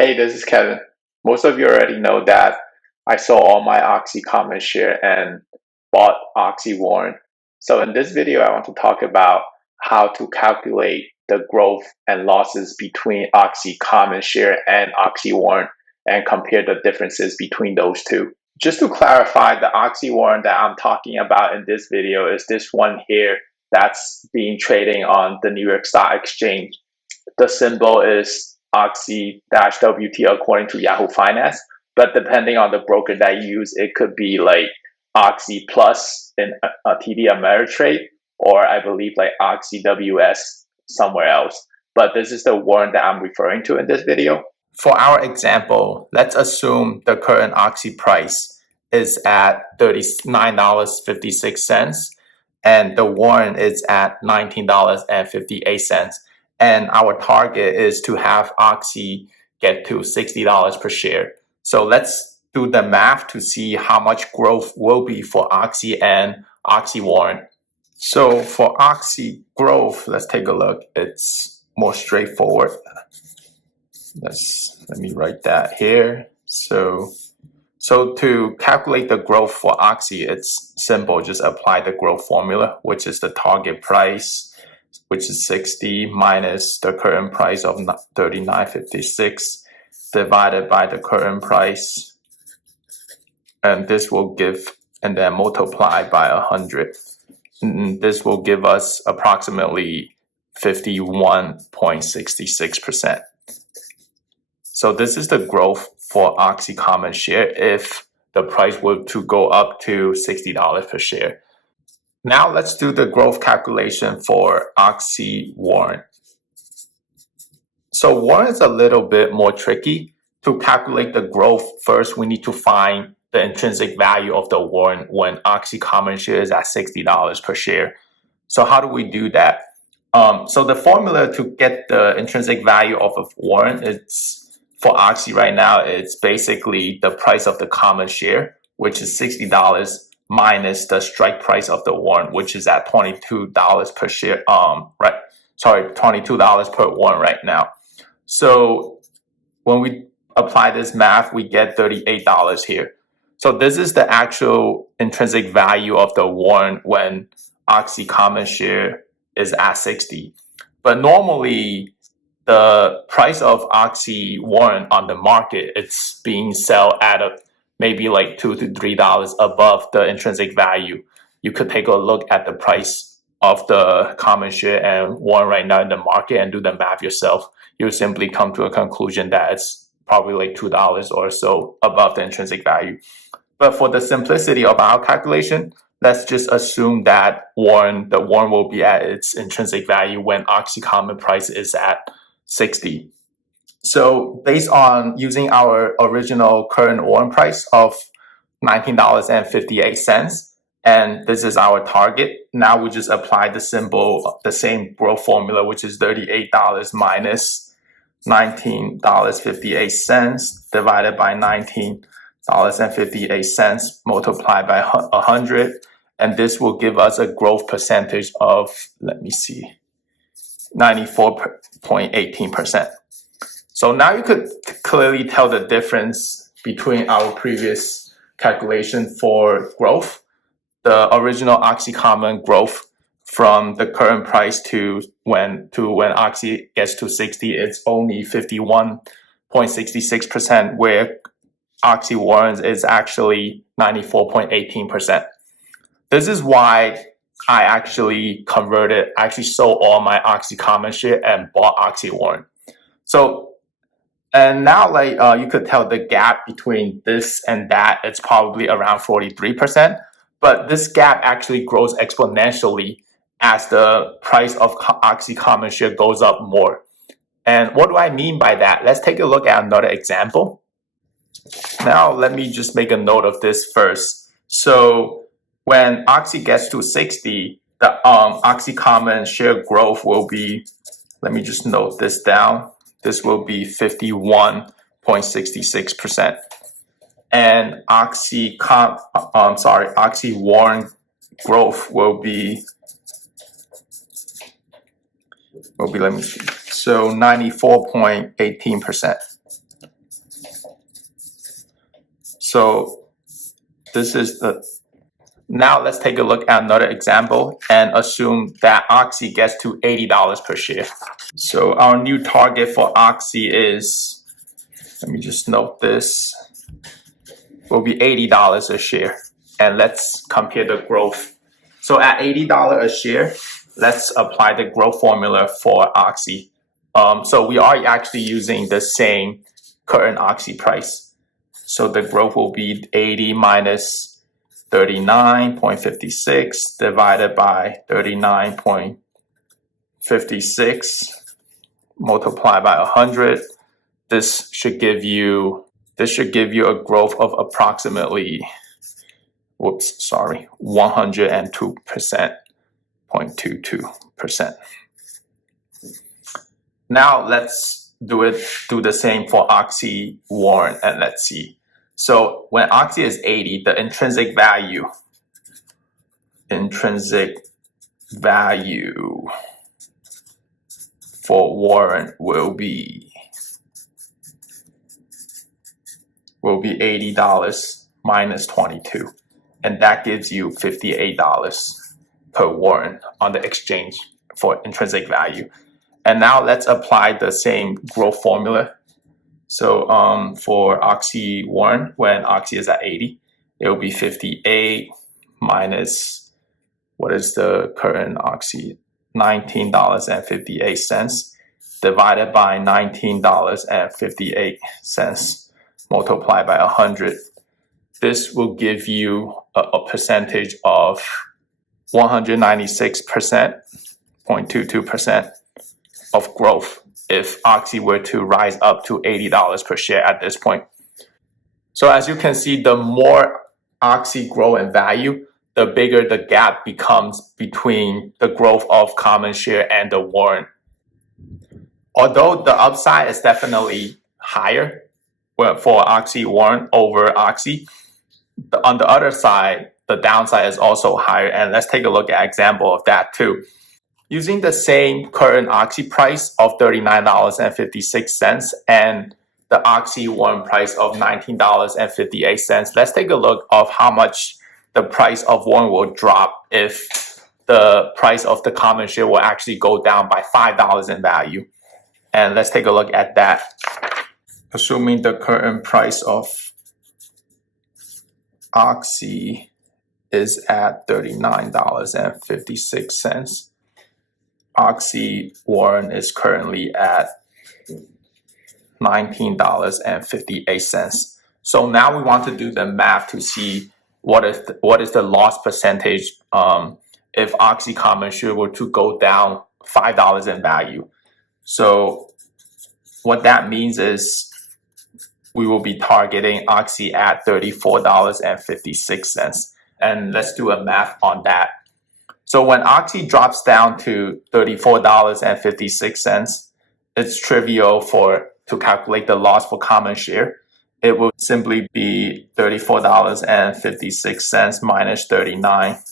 Hey, this is Kevin. Most of you already know that I sold all my OXY common share and bought OXY warrant. So in this video, I want to talk about how to calculate the growth and losses between OXY common share and OXY warrant and compare the differences between those two. Just to clarify, the OXY warrant that I'm talking about in this video is this one here that's being trading on the New York Stock Exchange. The symbol is OXYWT according to Yahoo Finance, but depending on the broker that you use, it could be like OXY Plus in TD Ameritrade, or I believe like OXYWS somewhere else. But this is the warrant that I'm referring to in this video. For our example, let's assume the current OXY price is at $39.56 and the warrant is at $19.58. And our target is to have OXY get to $60 per share. So let's do the math to see how much growth will be for OXY and OXY warrant. So for OXY growth, let's take a look. It's more straightforward. Let me write that here. So to calculate the growth for OXY, it's simple. Just apply the growth formula, which is the target price, which is 60 minus the current price of 39.56 divided by the current price. And this will give, and then multiply by 100. And this will give us approximately 51.66%. So this is the growth for OXY common share if the price were to go up to $60 per share. Now let's do the growth calculation for OXY warrant. So warrant is a little bit more tricky. To calculate the growth, first we need to find the intrinsic value of the warrant when OXY common share is at $60 per share. So how do we do that? So the formula to get the intrinsic value of a warrant, it's for OXY right now, it's basically the price of the common share, which is $60 minus the strike price of the warrant, which is at $22 per share. $22 per warrant right now. So when we apply this math, we get $38 here. So this is the actual intrinsic value of the warrant when OXY common share is at 60. But normally, the price of OXY warrant on the market, it's being sold at maybe like $2 to $3 above the intrinsic value. You could take a look at the price of the common share and warrant right now in the market and do the math yourself. You'll simply come to a conclusion that it's probably like $2 or so above the intrinsic value. But for the simplicity of our calculation, let's just assume that the warrant will be at its intrinsic value when OXY common price is at 60. So based on using our original current warrant price of $19.58, and this is our target, now we just apply the same growth formula, which is $38 minus $19.58 divided by $19.58 multiplied by 100. And this will give us a growth percentage of, 94.18%. So now you could clearly tell the difference between our previous calculation for growth. The original OXY common growth from the current price to when OXY gets to 60, it's only 51.66%, where OXY warrants is actually 94.18%. This is why I actually sold all my OXY common share and bought OXY warrant. So, and now you could tell the gap between this and that, it's probably around 43%, but this gap actually grows exponentially as the price of OXY common share goes up more. And what do I mean by that? Let's take a look at another example. Now, let me just make a note of this first. So when OXY gets to 60, the OXY common share growth will be, let me just note this down. This will be 51.66%. And OXY warrant growth will be, let me see. So 94.18%. So this is the, now let's take a look at another example and assume that OXY gets to $80 per share. So our new target for OXY is, let me just note this, will be $80 a share. And let's compare the growth. So at $80 a share, let's apply the growth formula for OXY. So we are actually using the same current OXY price. So the growth will be 80 minus 39.56 divided by 39.56 multiplied by 100. This should give you a growth of approximately 102%, 0.22%. Now let's do the same for OXY warrant, and let's see. So when OXY is 80, the intrinsic value for warrant will be $80 minus 22, and that gives you $58 per warrant on the exchange for intrinsic value. And now let's apply the same growth formula. So for OXY warrant, when OXY is at 80, it will be 58 minus, what is the current OXY? $19.58 divided by $19.58 multiplied by 100. This will give you a percentage of 196%, 0.22% of growth if OXY were to rise up to $80 per share at this point. So as you can see, the more OXY grow in value, the bigger the gap becomes between the growth of common share and the warrant. Although the upside is definitely higher for OXY warrant over OXY, on the other side, the downside is also higher. And let's take a look at an example of that too. Using the same current OXY price of $39.56 and the OXY warrant price of $19.58, let's take a look of how much the price of warrant will drop if the price of the common share will actually go down by $5 in value. And let's take a look at that. Assuming the current price of OXY is at $39.56. OXY warrant is currently at $19.58. So now we want to do the math to see what is the loss percentage if OXY common share were to go down $5 in value. So what that means is we will be targeting OXY at $34.56. And let's do a math on that. So when OXY drops down to $34.56, it's trivial to calculate the loss for common share. It will simply be $34.56 minus $39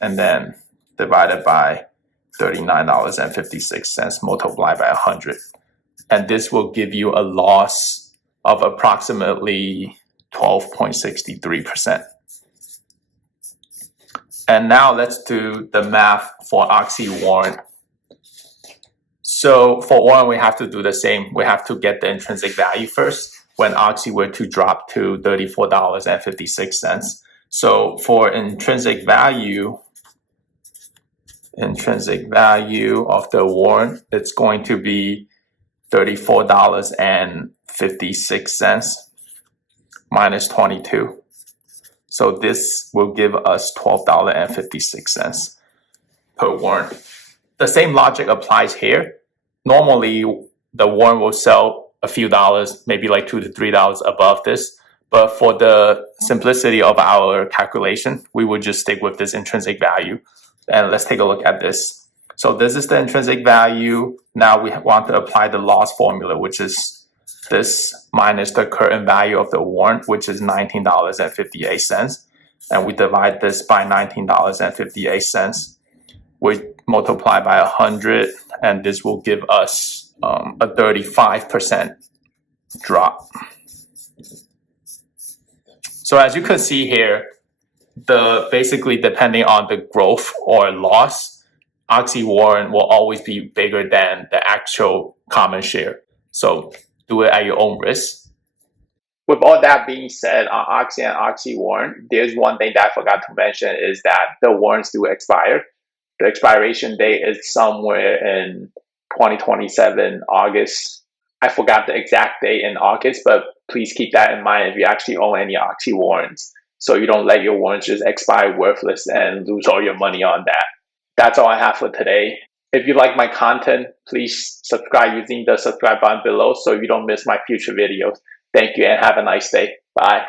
and then divided by $39.56 multiplied by 100. And this will give you a loss of approximately 12.63%. And now let's do the math for OXY warrant. So for warrant, we have to do the same. We have to get the intrinsic value first when OXY were to drop to $34.56. So for intrinsic value of the warrant, it's going to be $34.56 minus 22. So this will give us $12.56 per warrant. The same logic applies here. Normally, the warrant will sell a few dollars, maybe like $2 to $3 above this. But for the simplicity of our calculation, we would just stick with this intrinsic value. And let's take a look at this. So this is the intrinsic value. Now we want to apply the loss formula, which is this minus the current value of the warrant, which is $19.58. And we divide this by $19.58. We multiply by 100, and this will give us a 35% drop. So as you can see here, basically depending on the growth or loss, OXY warrant will always be bigger than the actual common share. So do it at your own risk. With all that being said, on OXY and OXY warrant, there's one thing that I forgot to mention is that the warrants do expire. The expiration date is somewhere in 2027 August. I forgot the exact date in August, but please keep that in mind if you actually own any OXY warrants, so you don't let your warrants just expire worthless and lose all your money on that. That's all I have for today. If you like my content, please subscribe using the subscribe button below so you don't miss my future videos. Thank you and have a nice day. Bye.